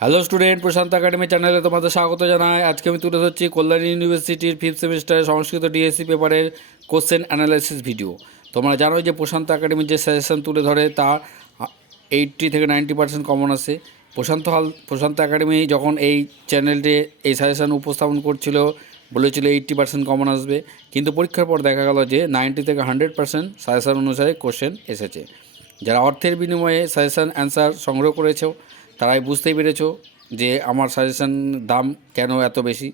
Hello student, প্রশান্ত academy চ্যানেলে তোমাদের স্বাগত জানাই। আজকে আমি তুলে ধরছি কল্যাণী ইউনিভার্সিটির 5th সেমিস্টারের সংস্কৃত ডিএসসি পেপারের কোশ্চেন অ্যানালাইসিস ভিডিও। তোমরা জানো যে প্রশান্ত একাডেমির যে সাজেশন তুলে ধরে তা 80 থেকে 90% কমন আসে। প্রশান্ত একাডেমি যখন এই চ্যানেলটি এই সাজেশন উপস্থাপন করছিল বলেছিল 80% কমন আসবে, কিন্তু পরীক্ষার পর দেখা গেল যে 90 থেকে 100% সাজেশন অনুসারে কোশ্চেন এসেছে। যারা অর্থের বিনিময়ে সাজেশন অ্যান্সার সংগ্রহ করেছো তারাই বুঝতেই পেরেছো যে আমার সাজেশন দাম কেন এত বেশি।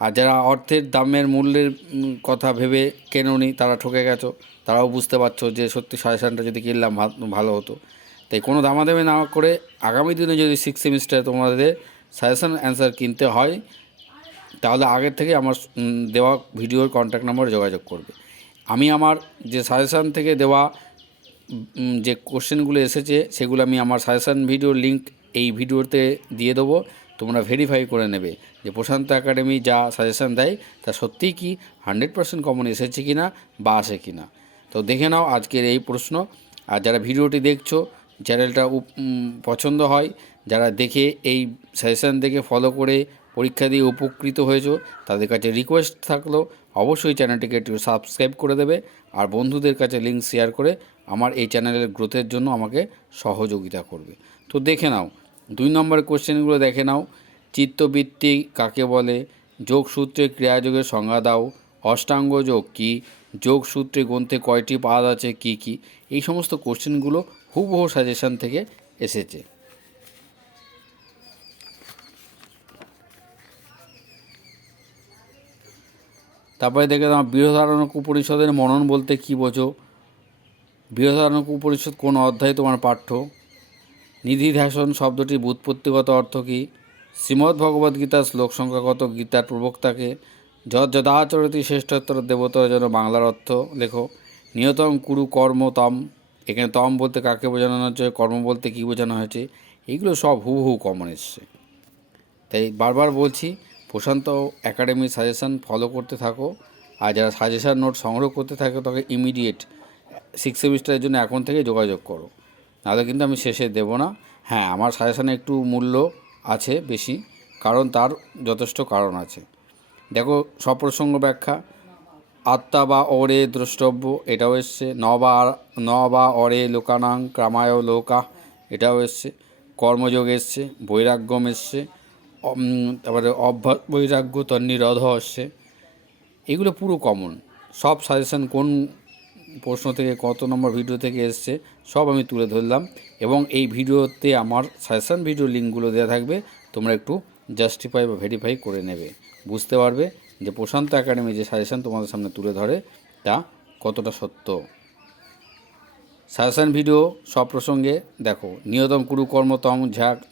আর যারা অর্থের দামের মূল্যের কথা ভেবে কেননি তারা ঠকে গেছো, তারাও বুঝতে পারছো যে সত্যি সাজেশনটা যদি কিনলাম ভালো হতো। তাই কোনো দামাদামি না করে আগামী দিনে যদি 6th সেমিস্টারে তোমাদের সাজেশন অ্যান্সার কিনতে হয় তাহলে আগের থেকে আমার দেওয়া ভিডিওর কন্ট্যাক্ট নম্বরে যোগাযোগ করবে। আমি আমার যে সাজেশান থেকে দেওয়া যে কোশ্চেনগুলো এসেছে সেগুলো আমি আমার সাজেশান ভিডিওর লিঙ্ক এই ভিডিওতে দিয়ে দেবো। তোমরা ভেরিফাই করে নেবে যে প্রশান্ত একাডেমি যা সাজেশান দেয় তা সত্যিই কি 100% কমন এসেছে কি না বা আসে কি না। তো দেখে নাও আজকের এই প্রশ্ন। আর যারা ভিডিওটি দেখছো চ্যানেলটা পছন্দ হয়, যারা দেখে এই সাজেশান দেখে ফলো করে পরীক্ষা দিয়ে উপকৃত হয়েছো তাদের কাছে রিকোয়েস্ট থাকলো অবশ্যই চ্যানেলটিকে একটু সাবস্ক্রাইব করে দেবে আর বন্ধুদের কাছে লিঙ্ক শেয়ার করে আমার এই চ্যানেলের গ্রোথের জন্য আমাকে সহযোগিতা করবে। তো দেখে নাও 2 নম্বরের কোশ্চেনগুলো দেখে নাও। চিত্তবৃত্তি কাকে বলে? যোগসূত্রে ক্রিয়াযোগের সংজ্ঞা দাও। অষ্টাঙ্গ যোগ কী? যোগসূত্রে গ্রন্থে কয়টি পাদ আছে, কি কি? এই সমস্ত কোশ্চেনগুলো হুবহু সাজেশান থেকে এসেছে। তারপরে দেখে নাও বৃহদারণ্যক উপনিষদের মনন বলতে কী বোঝো? বৃহদারণ্যক উপনিষদ কোন অধ্যায়ে তোমার পাঠ্য? নিধিধ্যাসন শব্দটির ব্যুৎপত্তিগত অর্থ কী? শ্রীমদ্ভগবদ্গীতার শ্লোক সংখ্যাগত গীতার প্রবক্তাকে? যদাচরতি শ্রেষ্ঠোত্তর দেবতার জন্য বাংলার অর্থ লেখো। নিয়তম কুরু কর্ম তম, এখানে তম বলতে কাকে বোঝানো হচ্ছে, কর্ম বলতে কী বোঝানো হয়েছে, এইগুলো সব হুবহু কমন এসছে। তাই বারবার বলছি প্রশান্ত একাডেমির সাজেশান ফলো করতে থাকো। আর যারা সাজেশান নোট সংগ্রহ করতে থাকো তাকে ইমিডিয়েট 6th সেমিস্টারের জন্য এখন থেকে যোগাযোগ করো, নাহলে কিন্তু আমি শেষে দেবো না। হ্যাঁ, আমার সাজেশানে একটু মূল্য আছে বেশি, কারণ তার যথেষ্ট কারণ আছে। দেখো সপ্রসঙ্গ ব্যাখ্যা, আত্মা বা অরে দ্রষ্টব্য এটাও এসছে। ন বা অরে লোকানাং ক্রামায় লোকা এটাও এসছে। কর্মযোগ এসছে, বৈরাগ্যম এসছে, তারপরে অভ্যাস বৈরাগ্য তন্নিরোধ আসছে। এগুলো পুরো কমন। সব সাজেশান কোন প্রশ্ন থেকে কত নম্বর ভিডিও থেকে এসছে সব আমি তুলে ধরলাম, এবং এই ভিডিওতে আমার সাজেশান ভিডিও লিঙ্কগুলো দেওয়া থাকবে। তোমরা একটু জাস্টিফাই বা ভেরিফাই করে নেবে, বুঝতে পারবে যে প্রশান্ত একাডেমি যে সাজেশান তোমাদের সামনে তুলে ধরে তা কতটা সত্য। সাজেশান ভিডিও সব প্রসঙ্গে দেখো। নিয়তম কুরু কর্মতম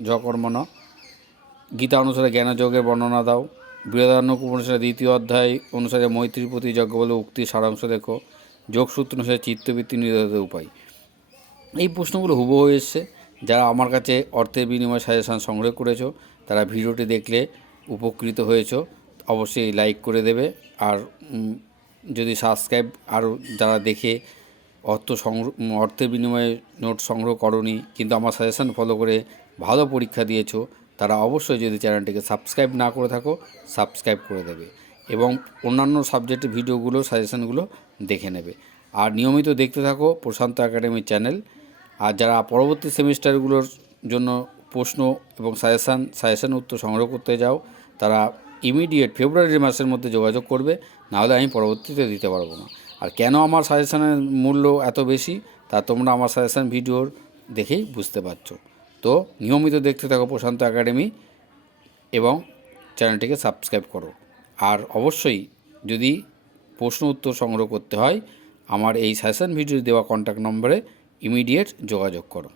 ঝকর্মণ, গীতা অনুসারে জ্ঞানযোগের বর্ণনা দাও। বৃহদারণ্যক উপনিষদের 2য় অধ্যায় অনুসারে মৈত্রীর প্রতি যজ্ঞ বলে উক্তির সারাংশ দেখো। যোগসূত্র অনুসারে চিত্তবৃত্তি নির্ধারিত উপায়। এই প্রশ্নগুলো হুবহু এসছে। যারা আমার কাছে অর্থের বিনিময়ে সাজেশান সংগ্রহ করেছো তারা ভিডিওটি দেখলে উপকৃত হয়েছো অবশ্যই লাইক করে দেবে। আর যদি সাবস্ক্রাইব, আরও যারা দেখে অর্থের বিনিময়ে নোট সংগ্রহ করনি কিন্তু আমার সাজেশান ফলো করে ভালো পরীক্ষা দিয়েছো তারা অবশ্যই, যদি চ্যানেলটিকে সাবস্ক্রাইব না করে থাকো, সাবস্ক্রাইব করে দেবে এবং অন্যান্য সাবজেক্টের ভিডিওগুলো সাজেশানগুলো দেখে নেবে। আর নিয়মিত দেখতে থাকো প্রশান্ত একাডেমির চ্যানেল। আর যারা পরবর্তী সেমিস্টারগুলোর জন্য প্রশ্ন এবং সাজেশান উত্তর সংগ্রহ করতে যাও তারা ইমিডিয়েট ফেব্রুয়ারি মাসের মধ্যে যোগাযোগ করবে, নাহলে আমি পরবর্তীতে দিতে পারবো না। আর কেন আমার সাজেশানের মূল্য এত বেশি তা তোমরা আমার সাজেশান ভিডিওর দেখেই বুঝতে পারছো। তো নিয়মিত দেখতে থাকো প্রশান্ত একাডেমি এবং চ্যানেলটিকে সাবস্ক্রাইব করো। আর অবশ্যই যদি প্রশ্ন উত্তর সংগ্রহ করতে হয় আমার এই সাজেশান ভিডিও দেওয়া কন্ট্যাক্ট নম্বরে ইমিডিয়েট যোগাযোগ করো।